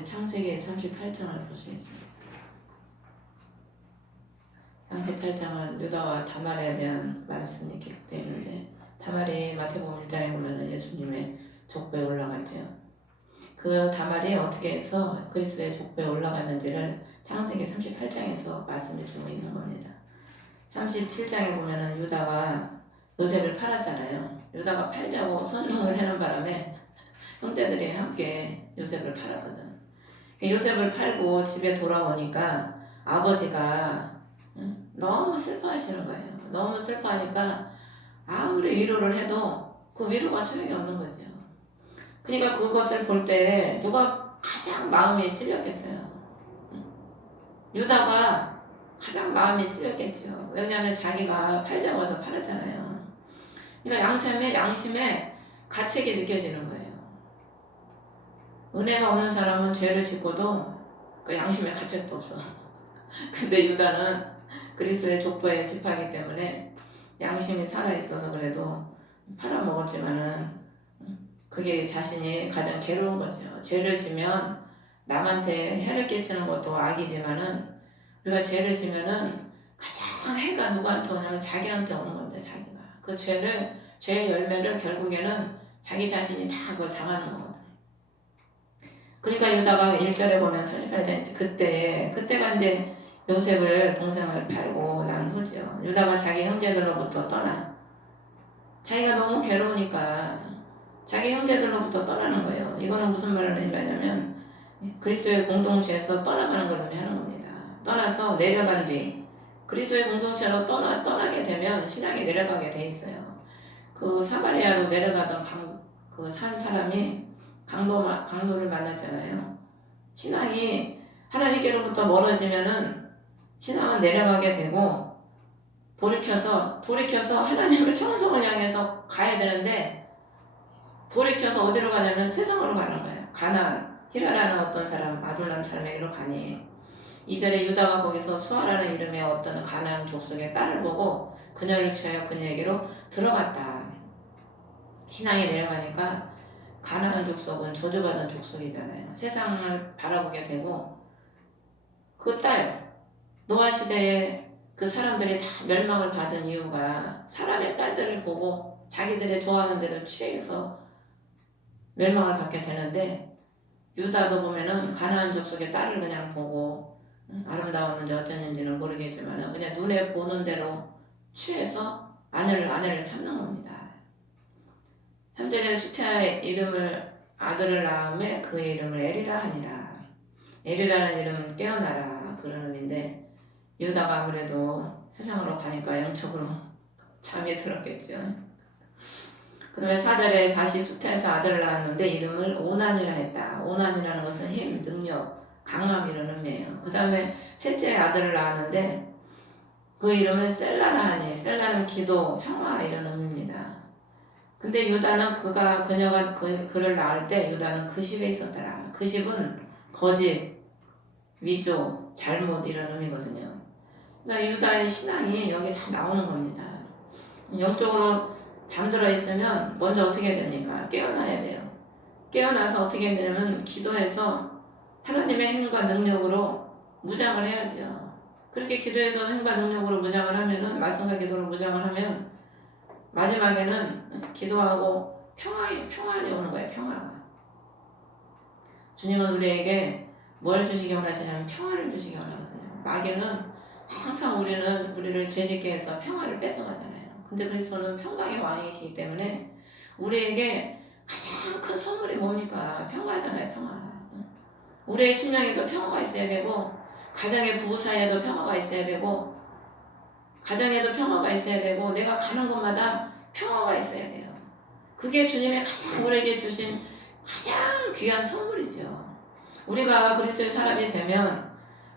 우리 창세기 38장을 볼 수 있습니다. 38장은 유다와 다말에 대한 말씀이 기록되어 있는데, 다말이 마태복음 1장에 보면 예수님의 족보에 올라가죠. 그 다말이 어떻게 해서 그리스도의 족보에 올라갔는지를 창세기 38장에서 말씀해 주고 있는 겁니다. 37장에 보면은 유다가 요셉을 팔았잖아요. 유다가 팔자고 선동을 하는 바람에 형제들이 함께 요셉을 팔았거든. 요셉을 팔고 집에 돌아오니까 아버지가 너무 슬퍼하시는 거예요. 너무 슬퍼하니까 아무리 위로를 해도 그 위로가 소용이 없는 거죠. 그러니까 그것을 볼 때 누가 가장 마음이 찔렸겠어요? 유다가 가장 마음이 찔렸겠죠. 왜냐하면 자기가 팔자고 해서 팔았잖아요. 그러니까 양심에 가책이 느껴지는 거예요. 은혜가 없는 사람은 죄를 짓고도 그 양심에 가책도 없어. 근데 유다는 그리스도의 족보에 집하기 때문에 양심이 살아있어서 그래도 팔아먹었지만은 그게 자신이 가장 괴로운 거죠. 죄를 지면 남한테 해를 끼치는 것도 악이지만은 우리가 죄를 지면은 가장 해가 누구한테 오냐면 자기한테 오는 겁니다. 자기가 그 죄의 열매를 결국에는 자기 자신이 다 그걸 당하는 거거든요. 그러니까 유다가 1절에 보면 38장 그때가 이제 요셉을 동생을 팔고 난 후죠. 유다가 자기 형제들로부터 떠나 자기가 너무 괴로우니까 자기 형제들로부터 떠나는 거예요. 이거는 무슨 말을 의미하냐면 그리스도의 공동체에서 떠나가는 걸 의미하는 겁니다. 떠나서 내려간 뒤 그리스도의 공동체로 떠나게 되면 신앙이 내려가게 돼 있어요. 그 사마리아로 내려가던 그 산 사람이 강도를 만났잖아요. 신앙이 하나님께로부터 멀어지면은 신앙은 내려가게 되고 돌이켜서 하나님을 천성을 향해서 가야 되는데 돌이켜서 어디로 가냐면 세상으로 가는 거예요. 가나안, 히라라는 어떤 사람, 아둘람 사람에게로 가니 2절에 유다가 거기서 수아라는 이름의 어떤 가나안 족속의 딸을 보고 그녀를 취하여 그녀에게로 들어갔다. 신앙이 내려가니까 가나안 족속은 저주받은 족속이잖아요. 세상을 바라보게 되고 그 딸, 노아 시대에 그 사람들이 다 멸망을 받은 이유가 사람의 딸들을 보고 자기들의 좋아하는 대로 취해서 멸망을 받게 되는데 유다도 보면은 가나안 족속의 딸을 그냥 보고 아름다웠는지 어쩌는지는 모르겠지만 그냥 눈에 보는 대로 취해서 아내를 삼는 겁니다. 3절에 수태의 이름을 아들을 낳음에 그의 이름을 에리라 하니라. 에리라는 이름은 깨어나라 그런 의미인데 유다가 아무래도 세상으로 가니까 영적으로 잠이 들었겠죠. 그 다음에 4절에 다시 수태에서 아들을 낳았는데 이름을 오난이라 했다. 오난이라는 것은 힘, 능력, 강함 이런 의미예요. 그 다음에 셋째 아들을 낳았는데 그 이름을 셀라라 하니 셀라는 기도, 평화 이런 의미입니다. 근데 유다는 그녀가 그를 낳을 때 유다는 그 집에 있었더라. 그 집은 거짓, 위조, 잘못 이런 의미거든요. 그러니까 유다의 신앙이 여기 다 나오는 겁니다. 영적으로 잠들어 있으면 먼저 어떻게 됩니까? 깨어나야 돼요. 깨어나서 어떻게 되냐면 기도해서 하나님의 힘과 능력으로 무장을 해야죠. 그렇게 기도해서 힘과 능력으로 무장을 하면은 말씀과 기도로 무장을 하면 마지막에는 기도하고 평안이 오는 거예요. 평화가. 주님은 우리에게 뭘 주시기 원하시냐면 평화를 주시기 원하거든요. 마귀는 항상 우리를 죄짓게 해서 평화를 뺏어가잖아요. 근데 그리스도는 평강의 왕이시기 때문에 우리에게 가장 큰 선물이 뭡니까? 평화잖아요. 평화. 우리의 심령에도 평화가 있어야 되고 가정의 부부 사이에도 평화가 있어야 되고 가정에도 평화가 있어야 되고 내가 가는 곳마다 평화가 있어야 돼요. 그게 주님의 가장 우리에게 주신 가장 귀한 선물이죠. 우리가 그리스도의 사람이 되면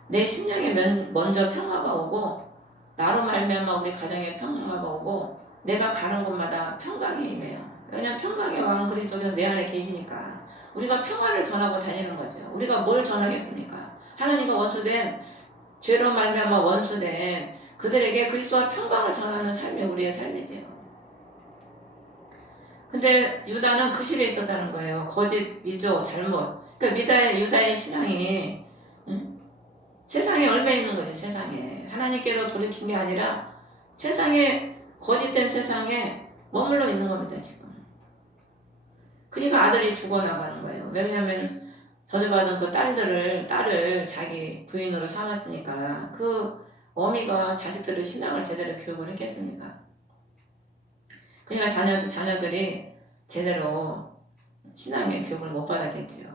내 심령에 먼저 평화가 오고 나로 말미암아 우리 가정에 평화가 오고 내가 가는 곳마다 평강이 임해요. 왜냐하면 평강의 왕 그리스도께서 내 안에 계시니까 우리가 평화를 전하고 다니는 거죠. 우리가 뭘 전하겠습니까? 하나님과 원수된 죄로 말미암아 원수된 그들에게 그리스도와 평강을 전하는 삶이 우리의 삶이지요. 근데 유다는 그 집에 있었다는 거예요. 거짓, 위조, 잘못. 그 유다의 신앙이 응? 세상에 얽매 있는 거지. 세상에 하나님께로 돌이킨 게 아니라 세상에 거짓된 세상에 머물러 있는 겁니다 지금. 그러니까 아들이 죽어나가는 거예요. 왜냐면 저주받은 그 딸을 자기 부인으로 삼았으니까 그 어미가 자식들을 신앙을 제대로 교육을 했겠습니까? 그러니까 자녀들이 제대로 신앙의 교육을 못 받았겠지요.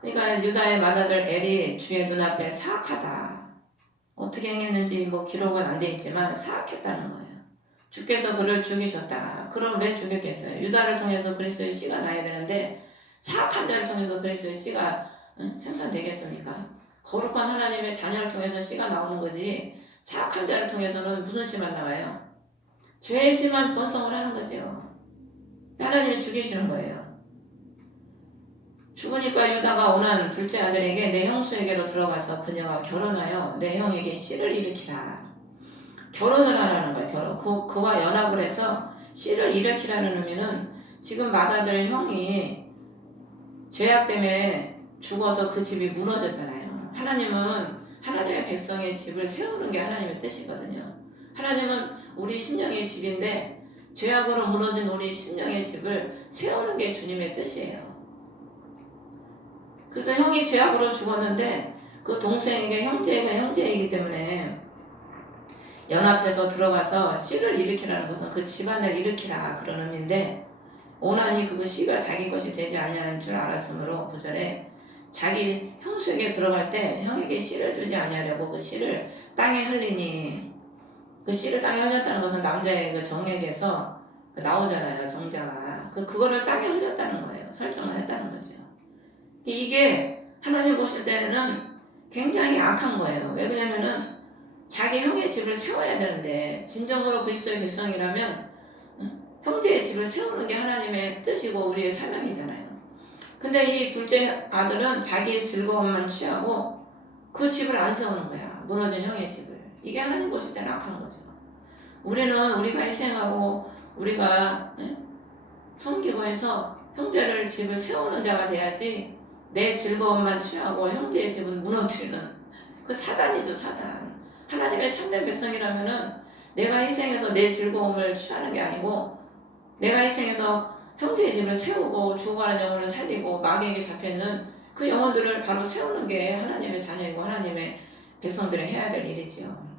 그러니까 유다의 맏아들 엘이 주의 눈앞에 사악하다. 어떻게 행했는지 뭐 기록은 안 돼 있지만 사악했다는 거예요. 주께서 그를 죽이셨다. 그럼 왜 죽였겠어요? 유다를 통해서 그리스도의 씨가 나야 되는데 사악한 자를 통해서 그리스도의 씨가 생산되겠습니까? 거룩한 하나님의 자녀를 통해서 씨가 나오는 거지 사악한 자를 통해서는 무슨 씨만 나와요? 죄의 씨만 번성을 하는 거지요. 하나님이 죽이시는 거예요. 죽으니까 유다가 오난 둘째 아들에게 내 형수에게로 들어가서 그녀와 결혼하여 내 형에게 씨를 일으키라. 결혼을 하라는 거예요. 그와 연합을 해서 씨를 일으키라는 의미는 지금 맏아들 형이 죄악 때문에 죽어서 그 집이 무너졌잖아요. 하나님은 하나님의 백성의 집을 세우는 게 하나님의 뜻이거든요. 하나님은 우리 심령의 집인데 죄악으로 무너진 우리 심령의 집을 세우는 게 주님의 뜻이에요. 그래서 형이 죄악으로 죽었는데 그 동생에게 형제가 형제이기 때문에 연합해서 들어가서 씨를 일으키라는 것은 그 집안을 일으키라 그런 의미인데 오난이 그 씨가 자기 것이 되지 아니하는 줄 알았으므로 9절에 자기 형수에게 들어갈 때 형에게 씨를 주지 아니하려고 그 씨를 땅에 흘리니 그 씨를 땅에 흘렸다는 것은 남자의 그 정액에서 나오잖아요. 정자가 그거를 땅에 흘렸다는 거예요. 설정을 했다는 거죠. 이게 하나님 보실 때는 굉장히 악한 거예요. 왜 그러냐면은 자기 형의 집을 세워야 되는데 진정으로 그리스도의 백성이라면 형제의 집을 세우는 게 하나님의 뜻이고 우리의 사명이잖아요. 근데 이 둘째 아들은 자기의 즐거움만 취하고 그 집을 안 세우는 거야. 무너진 형의 집을. 이게 하나님 보실 때는 악한 거죠. 우리가 희생하고 우리가 섬기고 해서 형제를 집을 세우는 자가 돼야지 내 즐거움만 취하고 형제의 집은 무너뜨리는 그 사단이죠. 사단. 하나님의 참된 백성이라면은 내가 희생해서 내 즐거움을 취하는 게 아니고 내가 희생해서 형제의 집을 세우고 죽어가는 영혼을 살리고 마귀에게 잡혀있는 그 영혼들을 바로 세우는 게 하나님의 자녀이고 하나님의 백성들이 해야 될 일이지요.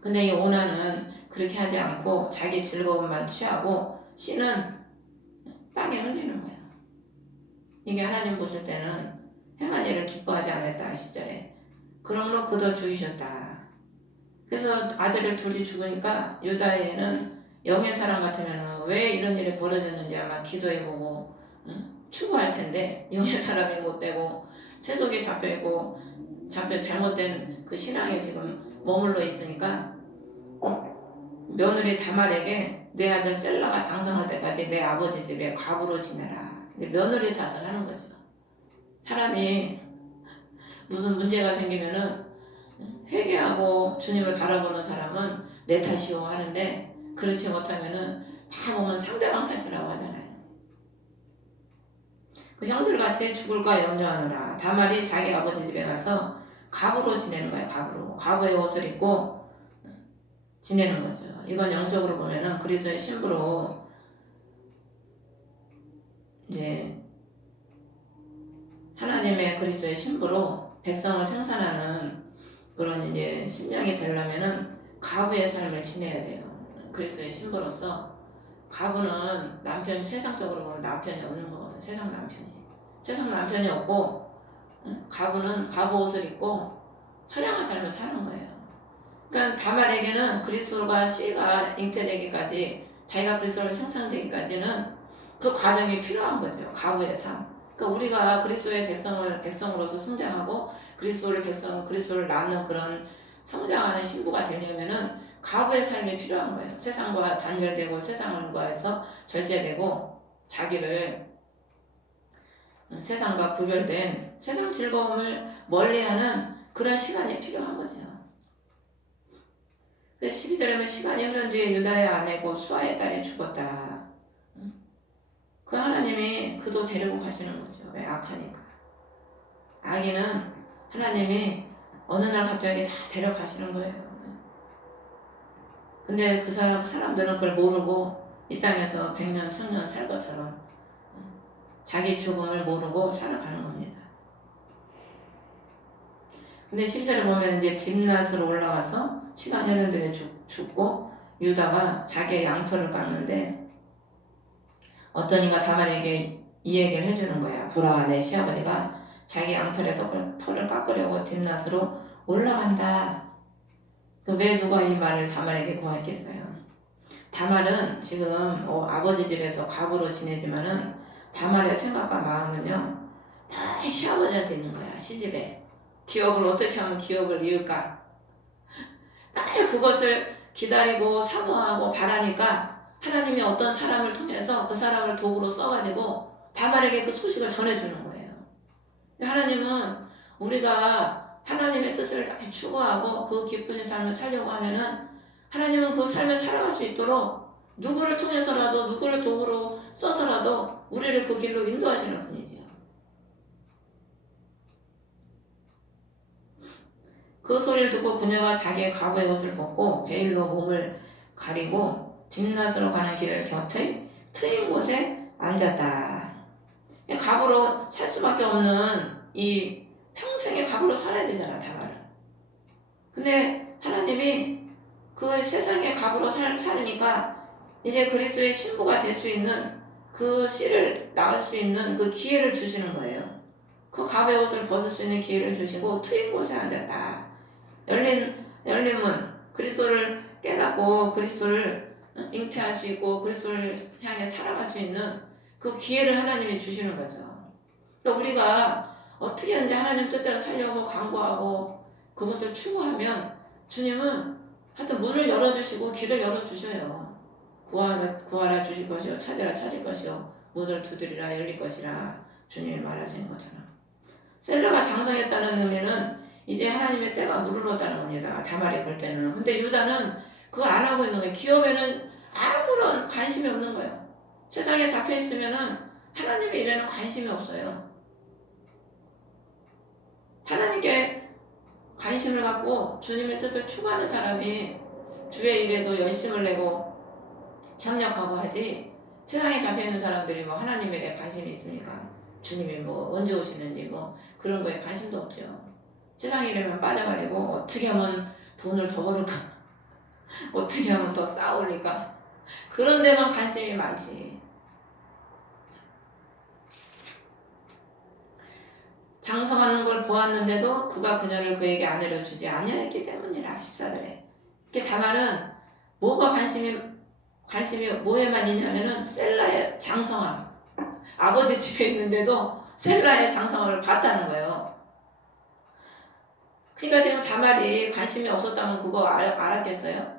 근데 이 오난은 그렇게 하지 않고 자기 즐거움만 취하고 씨는 땅에 흘리는 거예요. 이게 하나님 보실 때는 행한 일을 기뻐하지 않았다. 10절에 그러므로 그도 죽이셨다. 그래서 아들을 둘이 죽으니까 유다에는 영의 사람 같으면 왜 이런 일이 벌어졌는지 아마 기도해보고 추구할 텐데 영의 사람이 못되고 세속에 잡혀있고 잘못된 그 신앙에 지금 머물러 있으니까 며느리 다말에게 내 아들 셀라가 장성할 때까지 내 아버지 집에 과부로 지내라. 이제 며느리 탓을 하는 거죠. 사람이 무슨 문제가 생기면은 회개하고 주님을 바라보는 사람은 내 탓이요 하는데 그렇지 못하면은 다 보면 상대방 탓이라고 하잖아요. 그 형들같이 죽을까 염려하느라 다말이 자기 아버지 집에 가서 과부로 지내는 거예요. 과부의 옷을 입고 지내는 거죠. 이건 영적으로 보면은 그리스도의 신부로 이제 하나님의 그리스도의 신부로 백성을 생산하는 그런 이제 신령이 되려면은 과부의 삶을 지내야 돼요. 그리스도의 신부로서 과부는 세상적으로 보면 남편이 없는 거거든요. 세상 남편이 없고 과부는 과부 옷을 입고 처량한 삶을 사는 거예요. 그러니까 다말에게는 그리스도가 씨가 잉태되기까지 자기가 그리스도를 생산되기까지는 그 과정이 필요한 거죠. 과부의 삶. 그러니까 우리가 그리스도의 백성으로서 성장하고 그리스도를 낳는 그런 성장하는 신부가 되려면은 과부의 삶이 필요한 거예요. 세상과 단절되고 세상과에서 절제되고 자기를 세상과 구별된 세상 즐거움을 멀리하는 그런 시간이 필요한 거죠. 그래서 12절에 보면 시간이 흐른 뒤에 유다의 아내고 수아의 딸이 죽었다. 그 하나님이 그도 데리고 가시는 거죠. 왜? 악하니까. 악인은 하나님이 어느 날 갑자기 다 데려가시는 거예요. 근데 그 사람들은 그걸 모르고 이 땅에서 100년, 1000년 살 것처럼 자기 죽음을 모르고 살아가는 겁니다. 근데 10절에 보면 이제 딥낫으로 올라가서 시간 흐르는 죽고 유다가 자기의 양털을 깎는데 어떤 이가 다말에게 이 얘기를 해주는 거야. 보라, 내 시아버지가 자기 양털에 털을 깎으려고 딥낫으로 올라간다. 왜 누가 이 말을 다말에게 고하겠어요? 다말은 지금 아버지 집에서 과부로 지내지만은 다말의 생각과 마음은요 다 시아버지한테 있는 거야. 시집에 기업을 어떻게 하면 기업을 이을까 날 그것을 기다리고 사모하고 바라니까 하나님이 어떤 사람을 통해서 그 사람을 도구로 써가지고 다말에게 그 소식을 전해주는 거예요. 하나님은 우리가 하나님의 뜻을 추구하고 그 기쁘신 삶을 살려고 하면은 하나님은 그 삶을 살아갈 수 있도록 누구를 통해서라도 누구를 도구로 써서라도 우리를 그 길로 인도하시는 분이지요. 그 소리를 듣고 그녀가 자기의 과부의 옷을 벗고 베일로 몸을 가리고 딥낫으로 가는 길을 곁의 트인 곳에 앉았다. 과부로 살 수밖에 없는 이 평생에 과부로 살아야 되잖아, 다말은. 근데 하나님이 그 세상에 과부로 살으니까 이제 그리스도의 신부가 될 수 있는 그 씨를 낳을 수 있는 그 기회를 주시는 거예요. 그 과부의 옷을 벗을 수 있는 기회를 주시고 트인 곳에 앉았다. 열린 문, 그리스도를 깨닫고 그리스도를 잉태할 수 있고 그리스도를 향해 살아갈 수 있는 그 기회를 하나님이 주시는 거죠. 그러니까 우리가 어떻게든지 하나님 뜻대로 살려고 강구하고 그것을 추구하면 주님은 하여튼 문을 열어주시고 길을 열어주셔요. 구하라 주실 것이요 찾으라 찾을 것이요 문을 두드리라 열릴 것이라 주님이 말하시는 것처럼 셀라가 장성했다는 의미는 이제 하나님의 때가 무르렀다는 겁니다. 다말이 볼 때는. 근데 유다는 그걸 안 하고 있는 거예요. 기업에는 아무런 관심이 없는 거예요. 세상에 잡혀 있으면은 하나님의 일에는 관심이 없어요. 하나님께 관심을 갖고 주님의 뜻을 추구하는 사람이 주의 일에도 열심을 내고 협력하고 하지 세상에 잡혀있는 사람들이 뭐 하나님에 대해 관심이 있습니까? 주님이 뭐 언제 오시는지 뭐 그런 거에 관심도 없죠. 세상 일에만 빠져가지고 어떻게 하면 돈을 더 벌을까? 어떻게 하면 더 쌓아올릴까? 그런 데만 관심이 많지. 장성하는 걸 보았는데도 그가 그녀를 그에게 아내로 주지 아니하였기 때문이라. 14절에 이렇게 다말은 뭐가 관심이 뭐에만 있냐면은 셀라의 장성함. 아버지 집에 있는데도 셀라의 장성함을 봤다는 거예요. 그러니까 지금 다말이 관심이 없었다면 그거 알았겠어요?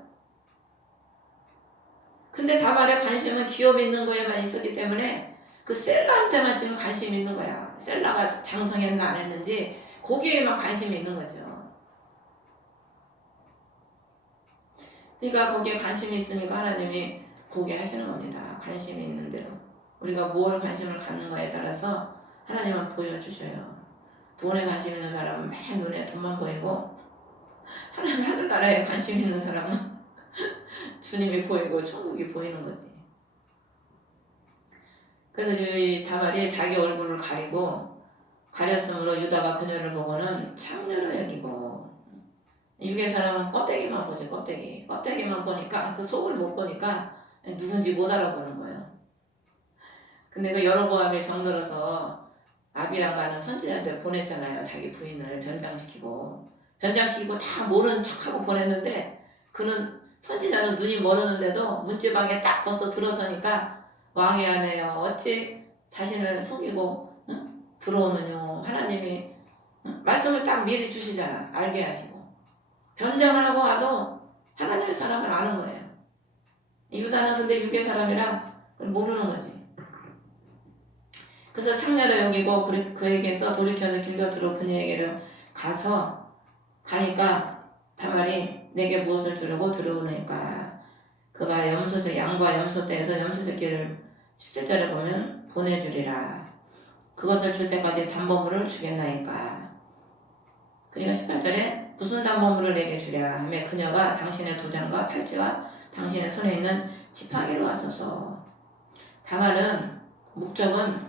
근데 다말의 관심은 기업에 있는 거에만 있었기 때문에 그 셀라한테만 지금 관심이 있는 거야. 셀라가 장성했나 안 했는지 거기에만 관심이 있는 거죠. 그러니까 거기에 관심이 있으니까 하나님이 보게 하시는 겁니다. 관심이 있는 대로. 우리가 무엇 관심을 갖는가에 따라서 하나님은 보여주셔요. 돈에 관심 있는 사람은 맨 눈에 돈만 보이고 하늘나라에 관심 있는 사람은 주님이 보이고 천국이 보이는 거지. 그래서 이 다말이 자기 얼굴을 가렸으므로 유다가 그녀를 보고는 창녀로 여기고 유괴 사람은 껍데기만 보지 껍데기만 보니까 그 속을 못 보니까 누군지 못 알아보는 거예요. 근데 그 여로보암이 병들어서 아비랑가는 선지자한테 보냈잖아요. 자기 부인을 변장시키고 다 모르는 척하고 보냈는데 그는 선지자는 눈이 멀었는데도 문지방에 딱 벌써 들어서니까 왕의 아내여 어찌 자신을 속이고 들어오느뇨. 하나님이 말씀을 딱 미리 주시잖아. 알게 하시고 변장을 하고 와도 하나님의 사람을 아는 거예요. 유다는 근데 유괴 사람이라 모르는 거지. 그래서 창녀로 여기고 그에게서 돌이켜서 길곁으로 그녀에게로 가니까 다말이 내게 무엇을 주려고 들어오니까 그가 염소새 양과 염소떼에서 염소 새끼를 17절에 보면 보내주리라. 그것을 줄 때까지 담보물을 주겠나이까. 그러니까 18절에 무슨 담보물을 내게 주랴 하며 그녀가 당신의 도장과 팔찌와 당신의 손에 있는 지팡이로 하소서. 다말은 목적은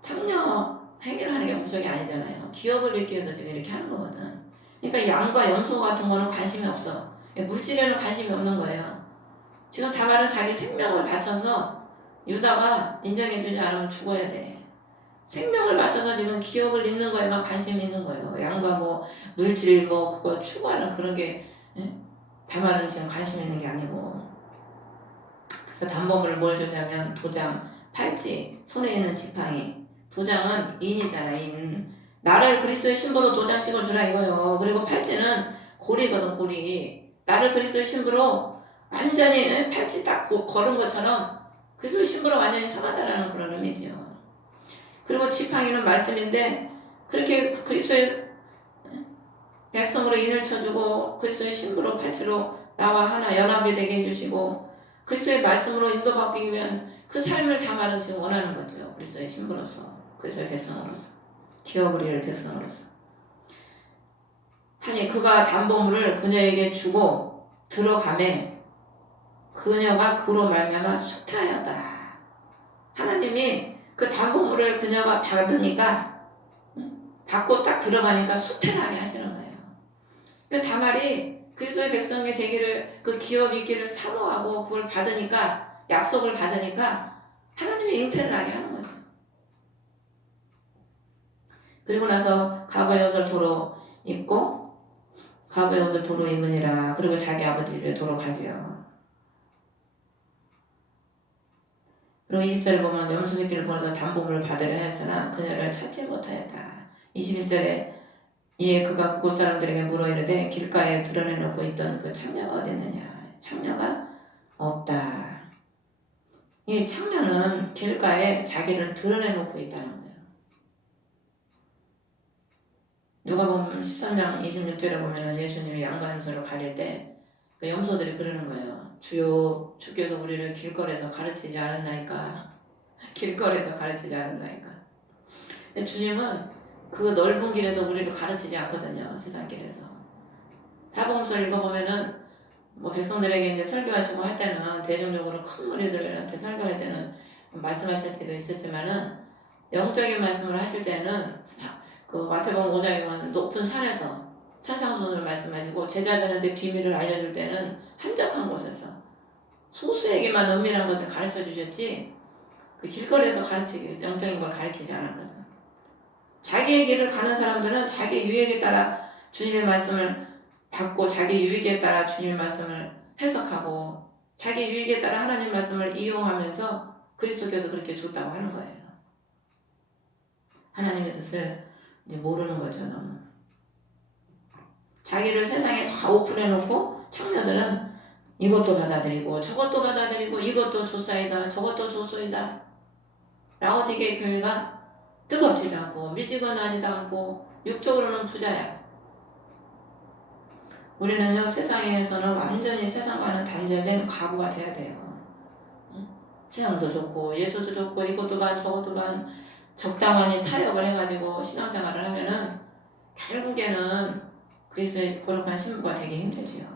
창녀 행위를 하는 게 목적이 아니잖아요. 기업을 잃기 위해서 지금 이렇게 하는 거거든. 그러니까 양과 염소 같은 거는 관심이 없어. 물질에는 관심이 없는 거예요. 지금 다말은 자기 생명을 바쳐서 유다가 인정해주지 않으면 죽어야 돼. 생명을 바쳐서 지금 기업을 잃는 거에만 관심이 있는 거예요. 양과 뭐 물질 뭐 그거 추구하는 그런 게 다말은 지금 관심 있는 게 아니고. 그래서 담보물을 뭘 줬냐면 도장, 팔찌, 손에 있는 지팡이. 도장은 인이잖아, 인. 나를 그리스도의 신부로 도장 찍어주라 이거요. 그리고 팔찌는 고리거든, 고리. 나를 그리스도의 신부로 완전히 팔찌 딱 걸은 것처럼 그리스도의 신부로 완전히 삼아달라는 그런 의미죠. 그리고 지팡이는 말씀인데 그렇게 그리스도의 백성으로 인을 쳐주고 그리스도의 신부로 팔찌로 나와 하나 연합이 되게 해주시고 그리스도의 말씀으로 인도받기 위한 그 삶을 다말은 지금 원하는 거죠. 그리스도의 신부로서 그리스도의 백성으로서 기업을 잃을 백성으로서. 하니 그가 담보물을 그녀에게 주고 들어가매 그녀가 그로 말미암아 쇠퇴하였더라. 하나님이 그 담보물을 그녀가 받으니까 받고 딱 들어가니까 쇠퇴하게 하시는 거예요. 그 다말이 그리스도의 백성의 되기를 그 기업 있기를 사모하고 그걸 받으니까 약속을 받으니까 하나님이 잉태를 하게 하는 거죠. 그리고 나서 과거의 옷을 도로 입고 과거의 옷을 도로 입으니라. 그리고 자기 아버지 집에 도로 가지요. 그리고 20절에 보면 염소 새끼를 보내서 담보물을 받으려 했으나 그녀를 찾지 못하였다. 21절에 이에 그가 그곳 사람들에게 물어 이르되 길가에 드러내놓고 있던 그 창녀가 어디 있느냐. 창녀가 없다. 이 창녀는 길가에 자기를 드러내놓고 있다는 거예요. 누가복음 13장 26절에 보면 예수님이 양과 염소를 가릴 때 그 염소들이 그러는 거예요. 주여 주께서 우리를 길거리에서 가르치지 않았나이까. 길거리에서 가르치지 않았나이까. 근데 주님은 그 넓은 길에서 우리를 가르치지 않거든요. 세상 길에서. 사복음서를 읽어보면은 뭐 백성들에게 이제 설교하시고 할 때는 대중적으로 큰 무리들한테 설교할 때는 말씀하실 때도 있었지만은 영적인 말씀을 하실 때는 그 마태복음 5장에 보면 높은 산에서 산상수훈을 말씀하시고 제자들한테 비밀을 알려줄 때는 한적한 곳에서 소수에게만 은밀한 것을 가르쳐 주셨지 그 길거리에서 가르치기 위해서 영적인 걸 가르치지 않았거든. 자기의 길을 가는 사람들은 자기 유익에 따라 주님의 말씀을 받고 자기 유익에 따라 주님의 말씀을 해석하고 자기 유익에 따라 하나님 말씀을 이용하면서 그리스도께서 그렇게 줬다고 하는 거예요. 하나님의 뜻을 이제 모르는 거죠, 너무. 자기를 세상에 다 오픈해놓고 창녀들은 이것도 받아들이고 저것도 받아들이고 이것도 조사이다 저것도 조소이다. 라오디게 교회가 뜨겁지도 않고 미지근하지도 않고 육적으로는 부자야. 우리는요 세상에서는 완전히 세상과는 단절된 과부가 돼야 돼요. 세상도 좋고 예수도 좋고 이것도 반 저것도 반 적당히 타협을 해가지고 신앙생활을 하면은 결국에는 그리스도의 거룩한 신부가 되기 힘들지요.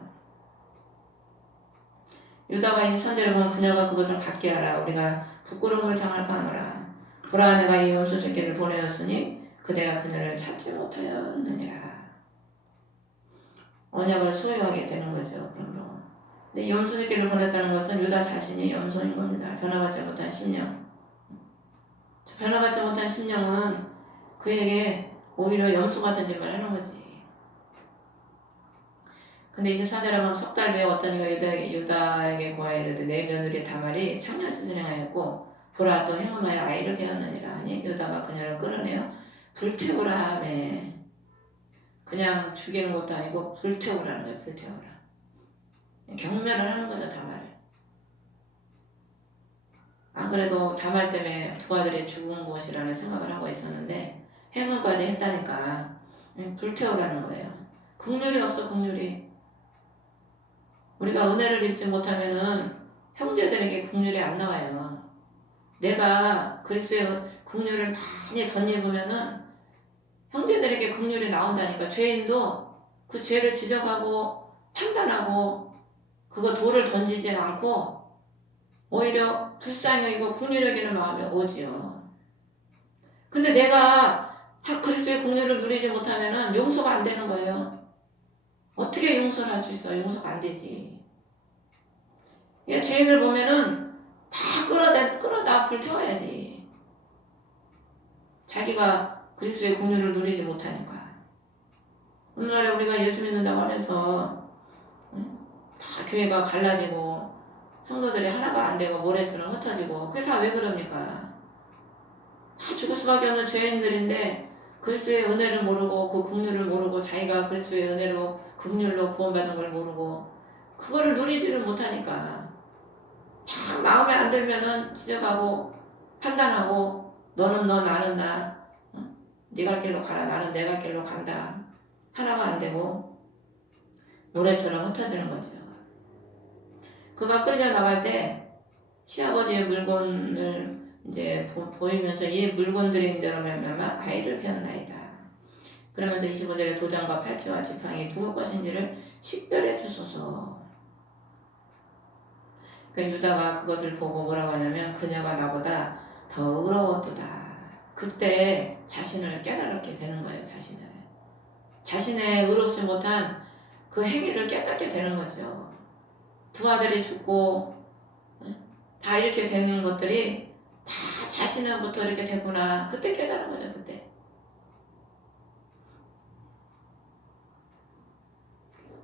유다가 23절에 보면 그녀가 그것을 갖게 하라. 우리가 부끄러움을 당할까 하노라. 보라 내가 이 염소 새끼를 보내었으니 그대가 그녀를 찾지 못하였느니라. 언약을 소유하게 되는 거죠. 그러므로. 근데 이 염소 새끼를 보냈다는 것은 유다 자신이 염소인 겁니다. 변화받지 못한 심령. 변화받지 못한 심령은 그에게 오히려 염소 같은 짓만 하는 거지. 근데 24절에 보면 석 달 뒤에 어떤 이가 유다에게 고하여 이르되 내 며느리 다말이 창녀짓을 행하였고 보라 또 행음하여 아이를 배었느니라 하니 유다가 그녀를 끌어내어 불태우라 하매 그냥 죽이는 것도 아니고 불태우라는 거예요. 불태우라. 경멸을 하는 거죠. 다말을. 안 그래도 다말 때문에 두 아들이 죽은 것이라는 생각을 하고 있었는데 행음까지 했다니까 불태우라는 거예요. 긍휼이 없어. 긍휼이. 우리가 은혜를 입지 못하면은 형제들에게 긍휼이 안 나와요. 내가 그리스도의 긍휼을 많이 덧입으면은 형제들에게 긍휼이 나온다니까. 죄인도 그 죄를 지적하고 판단하고 그거 돌을 던지지 않고 오히려 불쌍히 여기고 긍휼히 여기는 마음이 오지요. 근데 내가 그리스도의 긍휼을 누리지 못하면은 용서가 안 되는 거예요. 어떻게 용서를 할 수 있어요? 용서가 안 되지. 죄인을 보면은 다 끌어다 불태워야지. 자기가 그리스도의 긍휼을 누리지 못하니까. 오늘날에 우리가 예수 믿는다고 하면서 다 교회가 갈라지고 성도들이 하나가 안 되고 모래처럼 흩어지고 그게 다 왜 그럽니까? 다 죽을 수밖에 없는 죄인들인데 그리스도의 은혜를 모르고 그 긍휼을 모르고 자기가 그리스도의 은혜로 긍휼로 구원받은 걸 모르고 그거를 누리지를 못하니까 다 마음에 안 들면은 지적하고 판단하고 너는 너 나는 나 네 갈 길로 가라 나는 내 갈 길로 간다 하나가 안 되고 모래처럼 흩어지는 거죠. 그가 끌려 나갈 때 시아버지의 물건을 이제 보이면서 이 물건들인대로 말미암아 아이를 배웠나이다. 그러면서 25절에 도장과 팔찌와 지팡이 누구 것인지를 식별해 주소서. 그 유다가 그것을 보고 뭐라고 하냐면 그녀가 나보다 더 의로웠도다. 그때 자신을 깨달게 되는 거예요. 자신의 의롭지 못한 그 행위를 깨닫게 되는 거죠. 두 아들이 죽고 다 이렇게 되는 것들이 다 자신으로부터 이렇게 되구나. 그때 깨달은 거죠. 그때.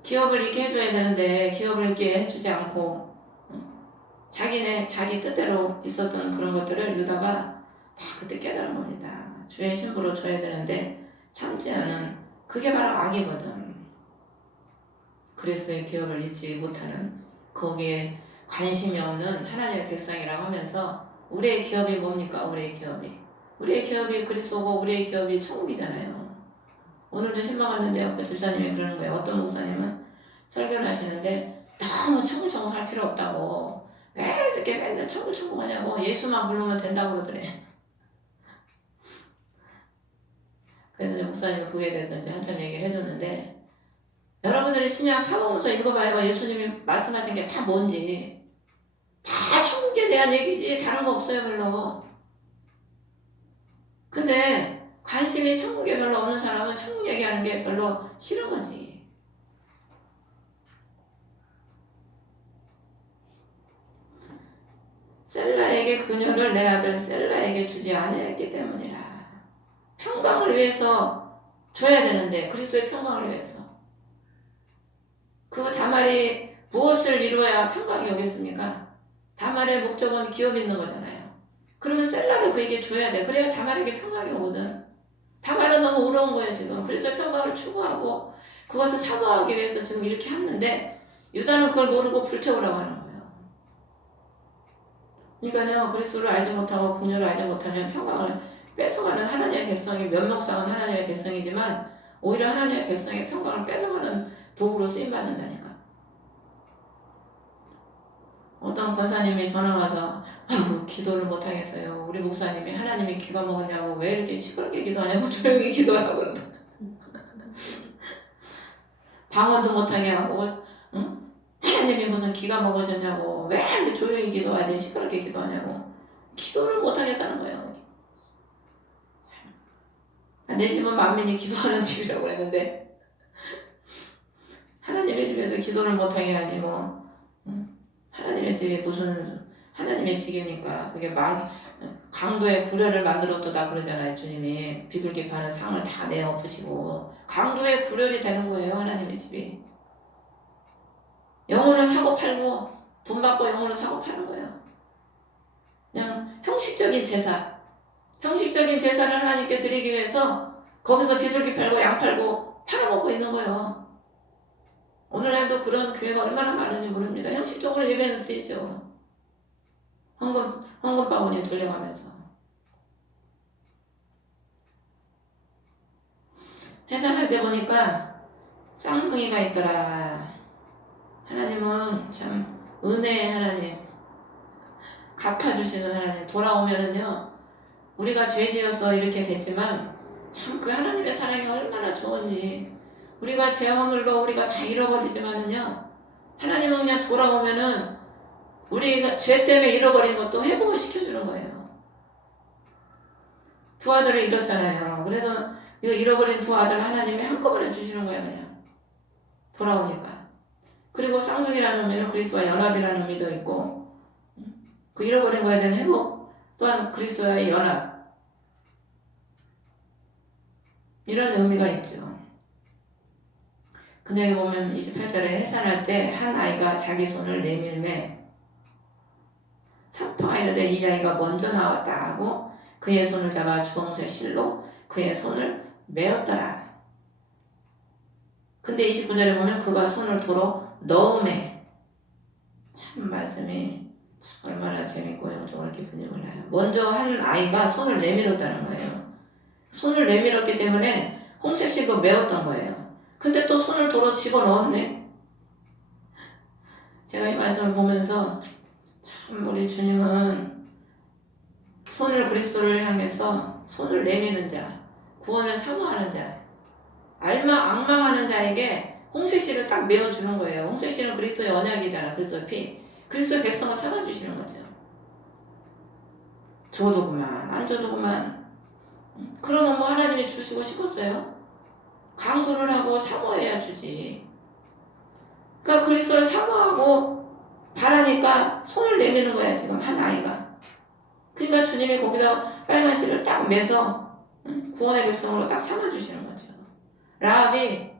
기업을 있게 해줘야 되는데 기업을 있게 해주지 않고 자기 뜻대로 있었던 그런 것들을 유다가 다 그때 깨달은 겁니다. 주의 신부로 줘야 되는데 참지 않은 그게 바로 악이거든. 그리스도의 기업을 잊지 못하는 거기에 관심이 없는 하나님의 백성이라고 하면서 우리의 기업이 뭡니까? 우리의 기업이 그리스도고 우리의 기업이 천국이잖아요. 오늘도 신방 왔는데요. 그 집사님이 그러는 거예요. 어떤 목사님은 설교를 하시는데 너무 천국 할 필요 없다고 왜 이렇게 맨날 천국 하냐고 예수만 부르면 된다고 그러더래. 그래서 목사님이 그거에 대해서 이제 한참 얘기를 해줬는데 여러분들이 신약 사모문서 읽어봐요. 예수님이 말씀하신 게 다 뭔지. 다 천국에 대한 얘기지 다른 거 없어요 별로. 근데 관심이 천국에 별로 없는 사람은 천국 얘기하는 게 별로 싫은 거지. 셀라에게 그녀를 내 아들 셀라에게 주지 아니했기 때문이라. 평강을 위해서 줘야 되는데 그리스도의 평강을 위해서. 그 다말이 무엇을 이루어야 평강이 오겠습니까? 다말의 목적은 기업 있는 거잖아요. 그러면 셀라를 그에게 줘야 돼. 그래야 다말에게 평강이 오거든. 다말은 너무 의로운 거예요 지금. 그래서 평강을 추구하고 그것을 사모하기 위해서 지금 이렇게 했는데 유다는 그걸 모르고 불태우라고 하는 거예요. 그러니까요. 그리스도를 알지 못하고 긍휼을 알지 못하면 평강을 뺏어가는 하나님의 백성이 면목상은 하나님의 백성이지만 오히려 하나님의 백성의 평강을 뺏어가는 도구로 쓰임받는다니까. 어떤 권사님이 전화 와서 아이고 기도를 못하겠어요. 우리 목사님이 하나님이 기가 먹었냐고 왜 이렇게 시끄럽게 기도하냐고 조용히 기도하라고 그런다. 방언도 못하게 하고 응? 하나님이 무슨 기가 먹으셨냐고 왜 이렇게 조용히 기도하지 시끄럽게 기도하냐고 기도를 못하겠다는 거예요. 내 집은 만민이 기도하는 집이라고 했는데 하나님의 집에서 기도를 못하게 하니 뭐 하나님의 집이 무슨 하나님의 집입니까? 그게 막 강도의 구려를 만들었다 그러잖아요. 주님이 비둘기 파는 상을 다 내어부시고 강도의 구려이 되는 거예요. 하나님의 집이 영혼을 사고 팔고 돈 받고 영혼을 사고 파는 거예요. 그냥 형식적인 제사를 하나님께 드리기 위해서 거기서 비둘기 팔고 양 팔고 팔아먹고 있는 거예요. 오늘날도 그런 교회가 얼마나 많은지 모릅니다. 형식적으로 예배는 드리죠. 헌금 바구니 돌려가면서. 해산할 때 보니까 쌍둥이가 있더라. 하나님은 참 은혜의 하나님. 갚아주시는 하나님. 돌아오면은요, 우리가 죄 지어서 이렇게 됐지만 참 그 하나님의 사랑이 얼마나 좋은지. 우리가 죄 허물로 우리가 다 잃어버리지만은요, 하나님은 그냥 돌아오면은 우리가 죄 때문에 잃어버린 것도 회복을 시켜주는 거예요. 두 아들을 잃었잖아요. 그래서 이 잃어버린 두 아들 하나님이 한꺼번에 주시는 거예요. 그냥 돌아오니까. 그리고 쌍둥이라는 의미는 그리스도와 연합이라는 의미도 있고, 그 잃어버린 거에 대한 회복 또한 그리스도와의 연합, 이런 의미가 있죠. 근데 여기 보면 28절에 해산할 때 한 아이가 자기 손을 내밀매 산파가 이르되 이 아이가 먼저 나왔다 하고 그의 손을 잡아 주홍색 실로 그의 손을 메었더라. 근데 29절에 보면 그가 손을 도로 넣음에, 한 말씀이 참 얼마나 재밌고 영적으로 기쁜지 몰라요. 먼저 한 아이가 손을 내밀었다는 거예요. 손을 내밀었기 때문에 홍색 실로 메었던 거예요. 근데 또 손을 도로 집어넣었네. 제가 이 말씀을 보면서 참 우리 주님은 손을 그리스도를 향해서 손을 내미는 자, 구원을 사모하는 자, 악망하는 자에게 홍색실을 딱 메어주는 거예요. 홍색실은 그리스도의 언약이잖아. 그리스도의 피. 그리스도의 백성을 삼아주시는 거죠. 줘도 그만, 안 줘도 그만. 그러면 뭐 하나님이 주시고 싶었어요? 강구를 하고 사모해야 주지. 그러니까 그리스도를 사모하고 바라니까 손을 내미는 거야, 지금 한 아이가. 그러니까 주님이 거기다 빨간 실을 딱 매서 구원의 백성으로 딱 삼아주시는 거죠. 라합이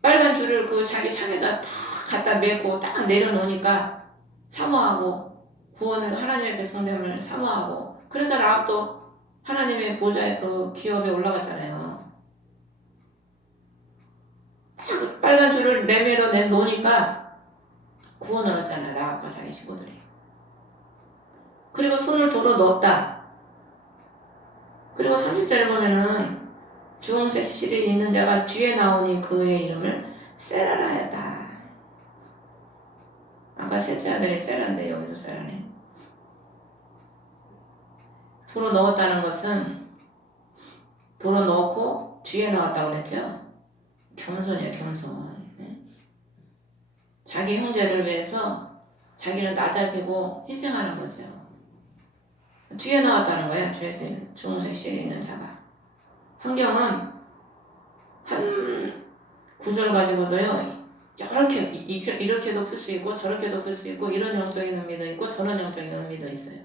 빨간 줄을 그 자기 창에다 딱 갖다 메고 딱 내려놓으니까 사모하고 구원을, 하나님의 백성됨을 사모하고, 그래서 라합도 하나님의 보좌의 그 기업에 올라갔잖아요. 딱 빨간 줄을 내밀어 놓으니까 구원을 얻잖아, 라합과 자기 친구들이. 그리고 손을 도로 넣었다. 그리고 30절에 보면은 주홍색 실이 있는 자가 뒤에 나오니 그의 이름을 세라라 하였다. 아까 셋째 아들이 세라인데 여기도 세라네. 도로 넣었다는 것은 도로 넣고 뒤에 나왔다고 그랬죠. 겸손이에요, 겸손. 자기 형제를 위해서 자기는 낮아지고 희생하는 거죠. 뒤에 나왔다는 거야. 뒤에서 주홍색 실이 있는 자가. 성경은 한 구절 가지고도요, 이렇게도 풀 수 있고 저렇게도 풀 수 있고, 이런 영적인 의미도 있고 저런 영적인 의미도 있어요.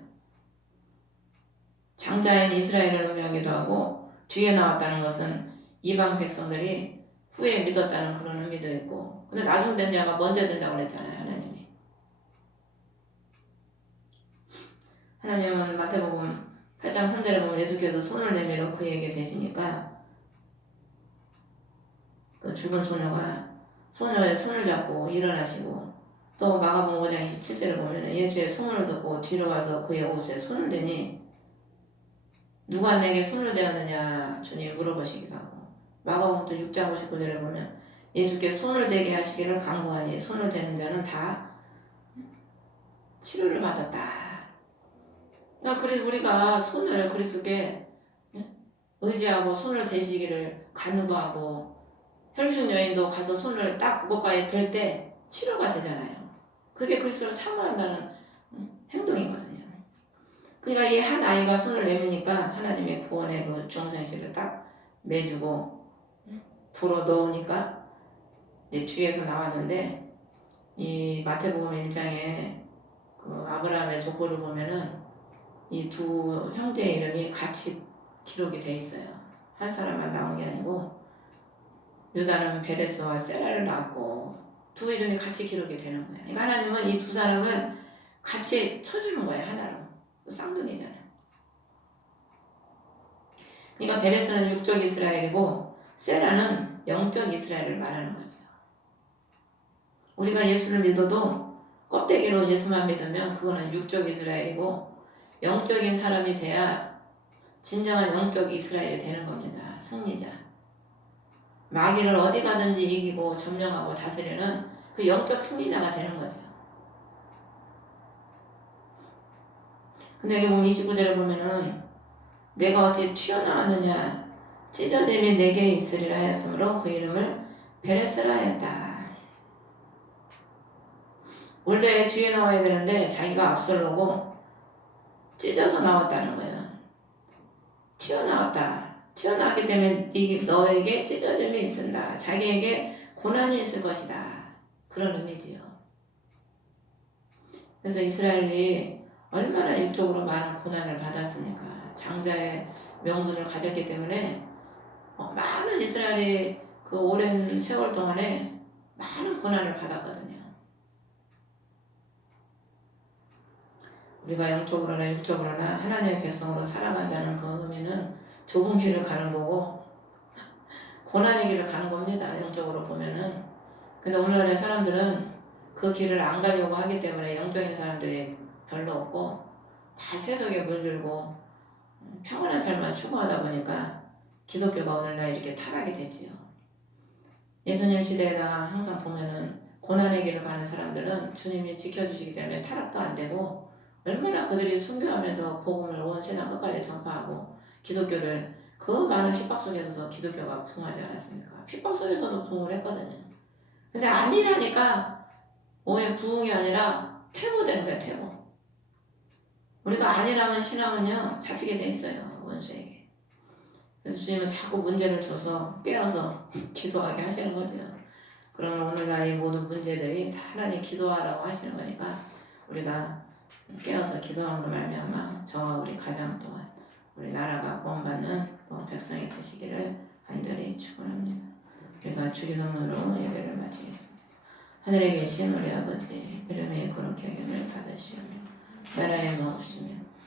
장자인 이스라엘을 의미하기도 하고, 뒤에 나왔다는 것은 이방 백성들이 후에 믿었다는 그런 의미도 있고, 근데 나중 된 자가 먼저 된다고 그랬잖아요, 하나님이. 하나님은 마태복음 8장 3절에 보면 예수께서 손을 내밀어 그에게 대시니까 그 죽은 소녀의 손을 잡고 일어나시고, 또 마가복음 5장 27절에 보면 예수의 손을 듣고 뒤로 가서 그의 옷에 손을 대니 누가 내게 손을 대었느냐 주님이 물어보시기도 하고, 마가복음 또 6장 59절에 보면 예수께 손을 대게 하시기를 간구하니 손을 대는 자는 다 치료를 받았다. 그러니까 우리가 손을 그리스도께 의지하고 손을 대시기를 간구하고, 혈중 여인도 가서 손을 딱 무엇가에 댈 때 치료가 되잖아요. 그게 그리스도를 사모한다는 행동이거든요. 그러니까 이 한 아이가 손을 내미니까 하나님의 구원의 그 중생실을 딱 매주고 도로 넣으니까 이제 뒤에서 나왔는데, 이 마태복음 1장에 그 아브라함의 족보를 보면은 이 두 형제의 이름이 같이 기록이 돼 있어요. 한 사람만 나온 게 아니고 유다는 베레스와 세라를 낳았고 두 이름이 같이 기록이 되는 거예요. 그러니까 하나님은 이 두 사람을 같이 쳐주는 거예요, 하나로. 쌍둥이잖아요. 그러니까 베레스는 육적 이스라엘이고 세라는 영적 이스라엘을 말하는 거죠. 우리가 예수를 믿어도 껍데기로 예수만 믿으면 그거는 육적 이스라엘이고, 영적인 사람이 돼야 진정한 영적 이스라엘이 되는 겁니다. 승리자. 마귀를 어디 가든지 이기고 점령하고 다스리는 그 영적 승리자가 되는 거죠. 근데 여기 보면 29절에 보면은 내가 어떻게 튀어나왔느냐 찢어짐이 내게 있으리라 하였으므로 그 이름을 베레스라 하였다. 원래 뒤에 나와야 되는데 자기가 앞서려고 찢어서 나왔다는 거예요. 튀어나왔다. 튀어나왔기 때문에 너에게 찢어짐이 있습니다. 자기에게 고난이 있을 것이다. 그런 의미지요. 그래서 이스라엘이 얼마나 육적으로 많은 고난을 받았습니까? 장자의 명분을 가졌기 때문에 많은 이스라엘이 그 오랜 세월 동안에 많은 고난을 받았거든요. 우리가 영적으로나 육적으로나 하나님의 백성으로 살아간다는 그 의미는 좁은 길을 가는 거고 고난의 길을 가는 겁니다. 영적으로 보면은. 근데 오늘날의 사람들은 그 길을 안 가려고 하기 때문에 영적인 사람들이 별로 없고 다 세속에 물들고 평안한 삶만 추구하다 보니까 기독교가 오늘날 이렇게 타락이 됐지요. 예수님 시대가 항상 보면은 고난의 길을 가는 사람들은 주님이 지켜주시기 때문에 타락도 안 되고 얼마나 그들이 순교하면서 복음을 온 세상 끝까지 전파하고 기독교를 그 많은 핍박 속에서 기독교가 부흥하지 않았습니까? 핍박 속에서도 부흥을 했거든요. 근데 아니라니까 오해 부흥이 아니라 퇴보되는 거야, 퇴보. 우리가 아니라면 신앙은요 잡히게 돼 있어요, 원수에게. 그래서 주님은 자꾸 문제를 줘서 빼어서 기도하게 하시는 거죠. 그러면 오늘날 이 모든 문제들이 다 하나님 기도하라고 하시는 거니까 우리가 깨어서 기도함으로 말미암아 저와 우리 가정 또한 우리 나라가 구원받는 백성이 되시기를 간절히 축원합니다. 우리가 주기도문으로 예배를 마치겠습니다. 하늘에 계신 우리 아버지 이름이 거룩히 여김을 받으시오며 나라의 마옵시며